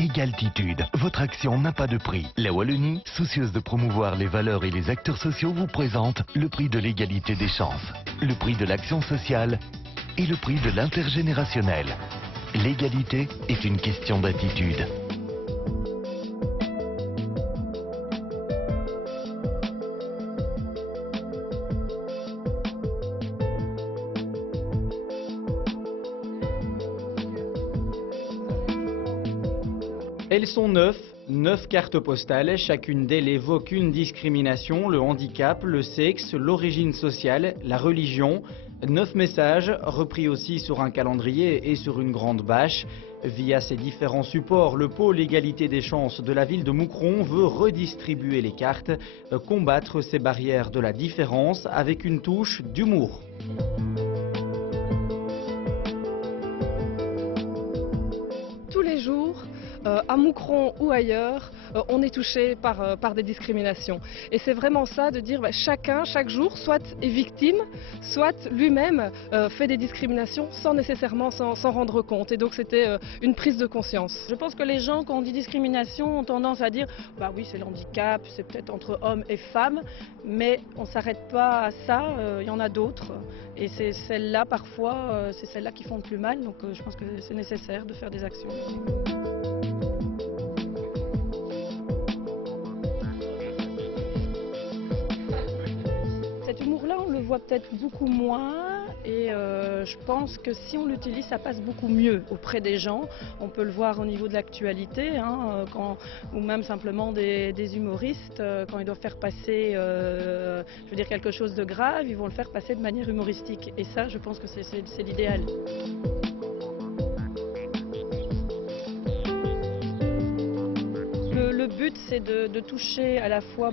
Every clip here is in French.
Égaltitude, votre action n'a pas de prix. La Wallonie, soucieuse de promouvoir les valeurs et les acteurs sociaux, vous présente le prix de l'égalité des chances, le prix de l'action sociale et le prix de l'intergénérationnel. L'égalité est une question d'attitude. Elles sont 9 cartes postales, chacune d'elles évoque une discrimination, le handicap, le sexe, l'origine sociale, la religion. 9 messages, repris aussi sur un calendrier et sur une grande bâche. Via ces différents supports, le pôle égalité des chances de la ville de Moucron veut redistribuer les cartes, combattre ces barrières de la différence avec une touche d'humour. Tous les jours, à Moucron ou ailleurs, on est touché par des discriminations. Et c'est vraiment ça de dire chacun, chaque jour, soit est victime, soit lui-même fait des discriminations sans nécessairement s'en rendre compte. Et donc c'était une prise de conscience. Je pense que les gens, quand on dit discrimination, ont tendance à dire bah oui, c'est le handicap, c'est peut-être entre hommes et femmes, mais on ne s'arrête pas à ça, il y en a d'autres. Et c'est celles-là, parfois, c'est celles-là qui font le plus mal. Donc je pense que c'est nécessaire de faire des actions. Cet humour-là, on le voit peut-être beaucoup moins et je pense que si on l'utilise, ça passe beaucoup mieux auprès des gens. On peut le voir au niveau de l'actualité, ou même simplement des humoristes, quand ils doivent faire passer je veux dire, quelque chose de grave, ils vont le faire passer de manière humoristique. Et ça, je pense que c'est l'idéal. Le but, c'est de toucher à la fois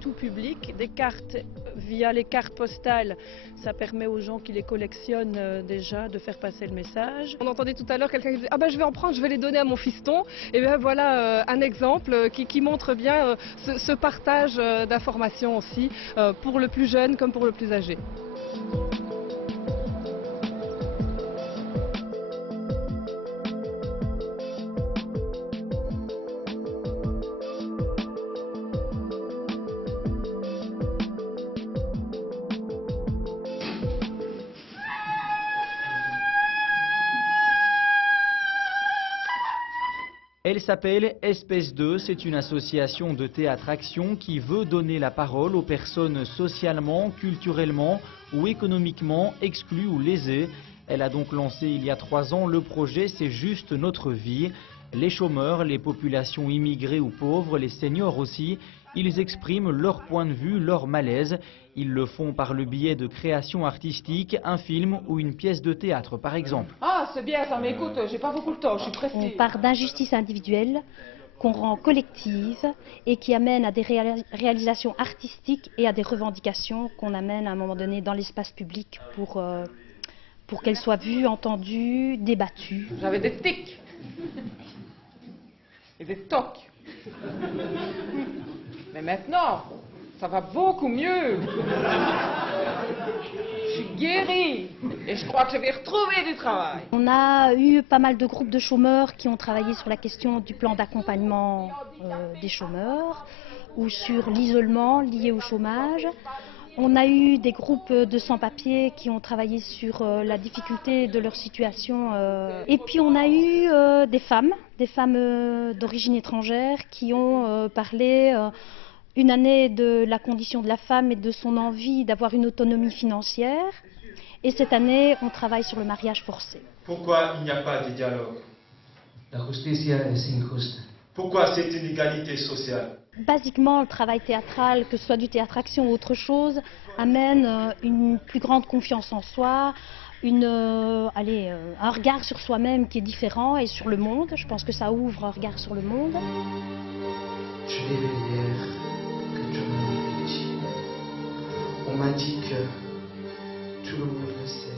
tout public. Des cartes, via les cartes postales, ça permet aux gens qui les collectionnent déjà de faire passer le message. On entendait tout à l'heure quelqu'un qui disait « Ah ben je vais en prendre, je vais les donner à mon fiston ». Et bien voilà un exemple qui montre bien ce partage d'informations aussi, pour le plus jeune comme pour le plus âgé. Elle s'appelle Espèce 2, c'est une association de théâtre-action qui veut donner la parole aux personnes socialement, culturellement ou économiquement exclues ou lésées. Elle a donc lancé il y a 3 ans le projet C'est juste notre vie. Les chômeurs, les populations immigrées ou pauvres, les seniors aussi, ils expriment leur point de vue, leur malaise. Ils le font par le biais de créations artistiques, un film ou une pièce de théâtre par exemple. Ah, c'est bien ça, mais écoute, j'ai pas beaucoup de temps, je suis pressée. On part d'injustices individuelles qu'on rend collectives et qui amènent à des réalisations artistiques et à des revendications qu'on amène à un moment donné dans l'espace public pour qu'elles soient vues, entendues, débattues. J'avais des tics et des tocs. Mais maintenant, ça va beaucoup mieux. Je suis guérie et je crois que je vais retrouver du travail. On a eu pas mal de groupes de chômeurs qui ont travaillé sur la question du plan d'accompagnement des chômeurs ou sur l'isolement lié au chômage. On a eu des groupes de sans-papiers qui ont travaillé sur la difficulté de leur situation. Et puis on a eu des femmes d'origine étrangère qui ont parlé une année de la condition de la femme et de son envie d'avoir une autonomie financière. Et cette année, on travaille sur le mariage forcé. Pourquoi il n'y a pas de dialogue? La justicia es injusta. Pourquoi cette inégalité sociale? Basiquement, le travail théâtral, que ce soit du théâtre-action ou autre chose, amène une plus grande confiance en soi, un regard sur soi-même qui est différent et sur le monde. Je pense que ça ouvre un regard sur le monde. Je l'ai vu hier quand je me petit. On m'a dit que tout le monde le sait.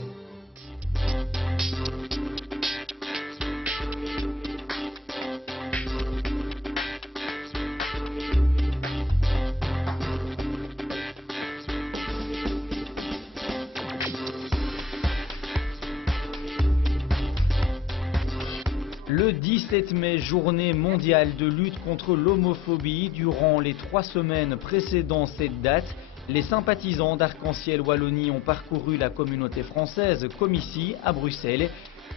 Le 17 mai, journée mondiale de lutte contre l'homophobie. Durant les 3 semaines précédant cette date, les sympathisants d'Arc-en-Ciel Wallonie ont parcouru la communauté française comme ici à Bruxelles.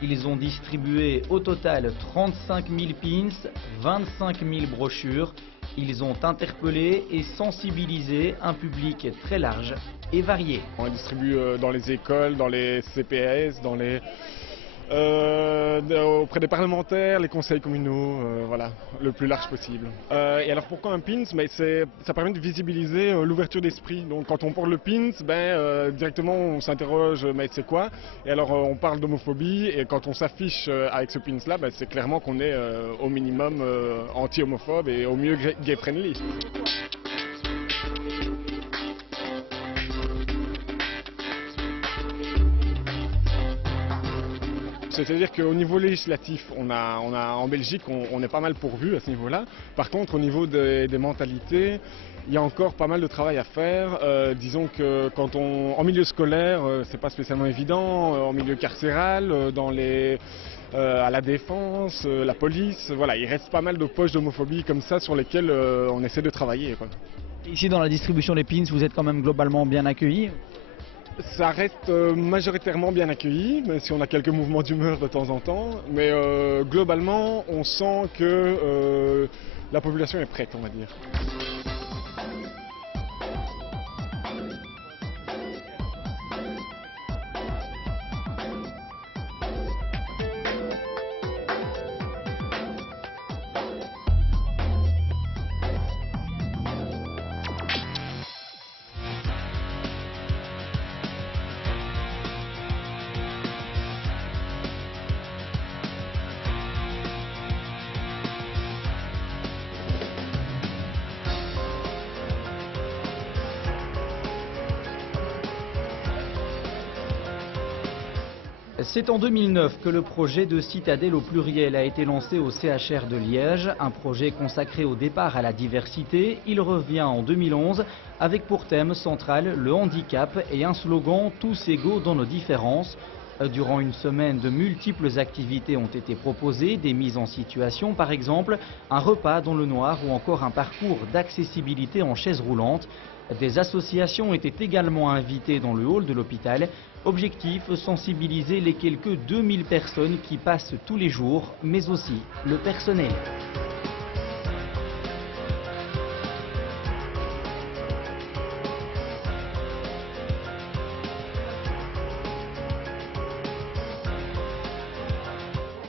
Ils ont distribué au total 35 000 pins, 25 000 brochures. Ils ont interpellé et sensibilisé un public très large et varié. On distribue dans les écoles, dans les CPS, auprès des parlementaires, les conseils communaux, voilà, le plus large possible. Et alors pourquoi un pins? Ça permet de visibiliser l'ouverture d'esprit. Donc quand on porte le pins, directement on s'interroge, mais c'est quoi? Et alors on parle d'homophobie et quand on s'affiche avec ce pins là, c'est clairement qu'on est au minimum anti-homophobe et au mieux gay-friendly. C'est-à-dire qu'au niveau législatif, en Belgique, on est pas mal pourvu à ce niveau-là. Par contre, au niveau des mentalités, il y a encore pas mal de travail à faire. Disons que en milieu scolaire, c'est pas spécialement évident. En milieu carcéral, à la défense, la police, voilà, il reste pas mal de poches d'homophobie comme ça sur lesquelles on essaie de travailler, quoi. Ici, dans la distribution des pins, vous êtes quand même globalement bien accueillis? Ça reste majoritairement bien accueilli, même si on a quelques mouvements d'humeur de temps en temps. Mais globalement, on sent que la population est prête, on va dire. C'est en 2009 que le projet de citadelle au pluriel a été lancé au CHR de Liège, un projet consacré au départ à la diversité. Il revient en 2011 avec pour thème central le handicap et un slogan « Tous égaux dans nos différences ». Durant une semaine, de multiples activités ont été proposées, des mises en situation par exemple, un repas dans le noir ou encore un parcours d'accessibilité en chaise roulante. Des associations étaient également invitées dans le hall de l'hôpital. Objectif, sensibiliser les quelques 2000 personnes qui passent tous les jours, mais aussi le personnel.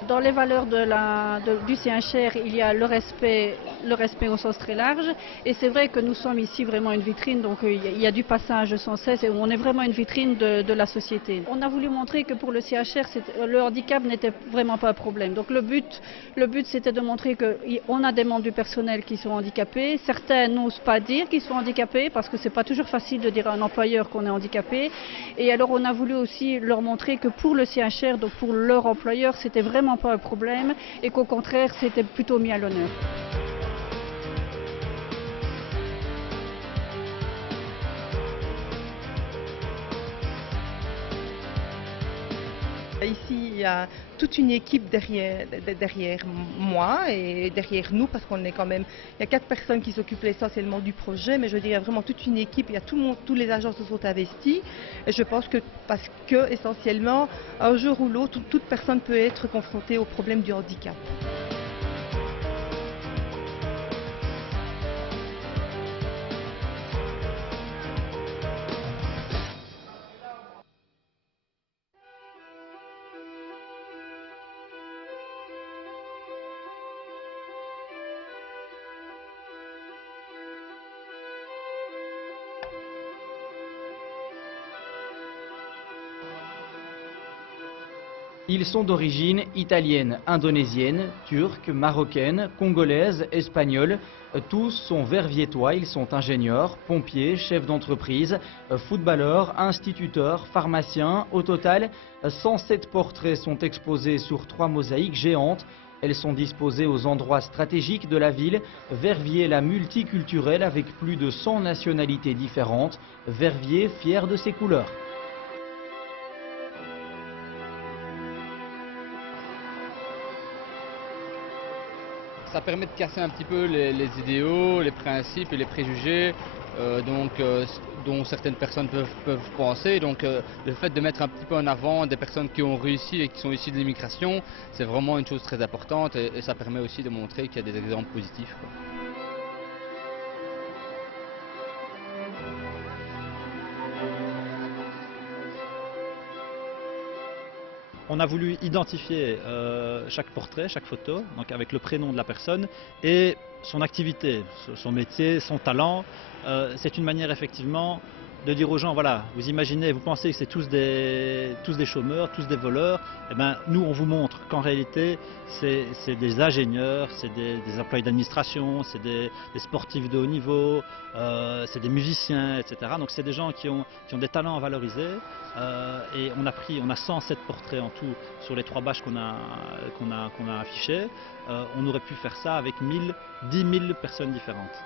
Dans les valeurs du CHR, il y a le respect au sens très large. Et c'est vrai que nous sommes ici vraiment une vitrine, donc il y a du passage sans cesse et on est vraiment une vitrine de la société. On a voulu montrer que pour le CHR, le handicap n'était vraiment pas un problème. Donc le but c'était de montrer qu'on a des membres du personnel qui sont handicapés. Certains n'osent pas dire qu'ils sont handicapés parce que c'est pas toujours facile de dire à un employeur qu'on est handicapé. Et alors on a voulu aussi leur montrer que pour le CHR, donc pour leur employeur, c'était vraiment pas un problème et qu'au contraire c'était plutôt mis à l'honneur. Ici, il y a toute une équipe derrière moi et derrière nous, parce qu'on est quand même, il y a 4 personnes qui s'occupent essentiellement du projet, mais je veux dire, il y a vraiment toute une équipe, il y a tout le monde, tous les agents se sont investis, et je pense que parce que essentiellement, un jour ou l'autre, toute personne peut être confrontée au problème du handicap. Ils sont d'origine italienne, indonésienne, turque, marocaine, congolaise, espagnole. Tous sont verviétois, ils sont ingénieurs, pompiers, chefs d'entreprise, footballeurs, instituteurs, pharmaciens. Au total, 107 portraits sont exposés sur 3 mosaïques géantes. Elles sont disposées aux endroits stratégiques de la ville. Verviers, la multiculturelle avec plus de 100 nationalités différentes. Verviers, fier de ses couleurs. Ça permet de casser un petit peu les idéaux, les principes et les préjugés dont certaines personnes peuvent penser. Donc le fait de mettre un petit peu en avant des personnes qui ont réussi et qui sont issues de l'immigration, c'est vraiment une chose très importante et ça permet aussi de montrer qu'il y a des exemples positifs, quoi. On a voulu identifier chaque portrait, chaque photo, donc avec le prénom de la personne et son activité, son métier, son talent. C'est une manière effectivement de dire aux gens, voilà, vous imaginez, vous pensez que c'est tous des chômeurs, tous des voleurs. Eh bien, nous, on vous montre qu'en réalité, c'est des ingénieurs, c'est des employés d'administration, c'est des sportifs de haut niveau, c'est des musiciens, etc. Donc, c'est des gens qui ont des talents à valoriser. Et on a 107 portraits en tout sur les 3 bâches qu'on a affichées. On aurait pu faire ça avec 10 000 personnes différentes.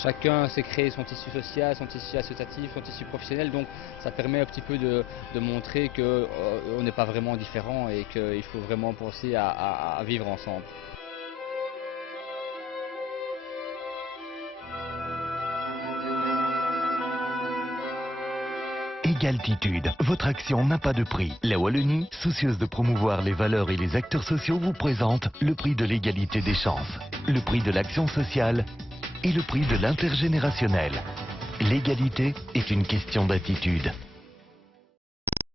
Chacun s'est créé son tissu social, son tissu associatif, son tissu professionnel, donc ça permet un petit peu de montrer qu'on n'est pas vraiment différents et qu'il faut vraiment penser à vivre ensemble. Égaltitude, votre action n'a pas de prix. La Wallonie, soucieuse de promouvoir les valeurs et les acteurs sociaux, vous présente le prix de l'égalité des chances, le prix de l'action sociale et le prix de l'intergénérationnel. L'égalité est une question d'attitude.